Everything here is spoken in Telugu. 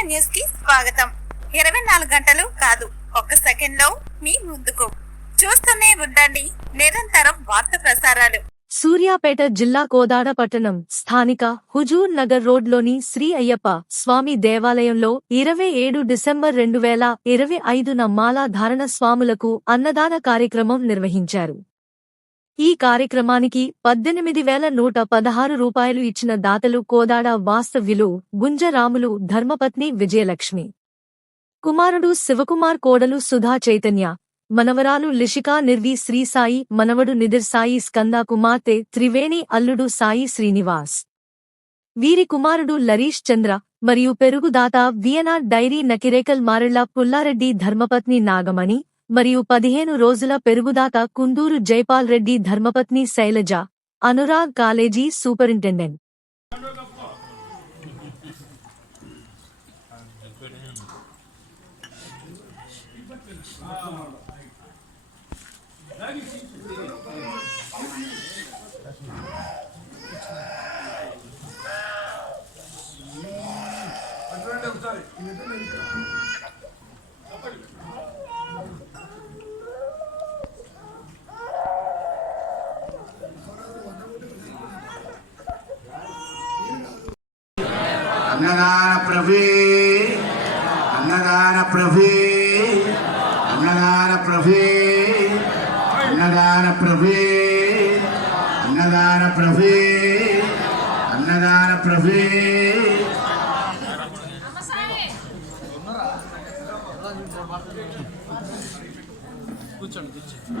స్వాగతం. ఇరవై నాలుగు గంటలు కాదు ఒక్క సెకండ్లో మీ ముందుకు. చూస్తూనే ఉండండి నిరంతరం వార్త ప్రసారాలు. సూర్యాపేట జిల్లా కోదాడ పట్టణం స్థానిక హుజూర్ నగర్ రోడ్లోని శ్రీ అయ్యప్ప స్వామి దేవాలయంలో ఇరవై ఏడు డిసెంబర్ రెండు వేల ఇరవై ఐదున మాలా ధారణ స్వాములకు అన్నదాన కార్యక్రమం నిర్వహించారు. ఈ కార్యక్రమానికి పద్దెనిమిది వేల నూట పదహారు రూపాయలు ఇచ్చిన దాతలు కోదాడ వాస్తవ్యులు గుంజరాములు ధర్మపత్ని విజయలక్ష్మి. కుమారుడు శివకుమార్ కోడలు సుధా చైతన్య. మనవరాలు లిషికా నిర్వి శ్రీసాయి మనవడు నిదిర్ సాయి స్కంద కుమార్తె త్రివేణి అల్లుడు సాయి శ్రీనివాస్. వీరి కుమారుడు లరీష్ చంద్ర మరియు పెరుగుదాత వియనార్ డైరీ నకిరేకల్ మారెళ్ళ పుల్లారెడ్డి ధర్మపత్ని నాగమణి. మరియు పదిహేను రోజుల పెరుగుదాత కుందూరు జైపాల్ రెడ్డి ధర్మపత్ని శైలజ అనురాగ్ కాలేజీ సూపరింటెండెంట్. అన్నదాన ప్రభే అన్నదాన ప్రభే అన్నదాన ప్రభే అన్నదాన ప్రభే అన్నదాన ప్రభే అన్నదాన ప్రభే కూర్చోండి కూర్చోండి.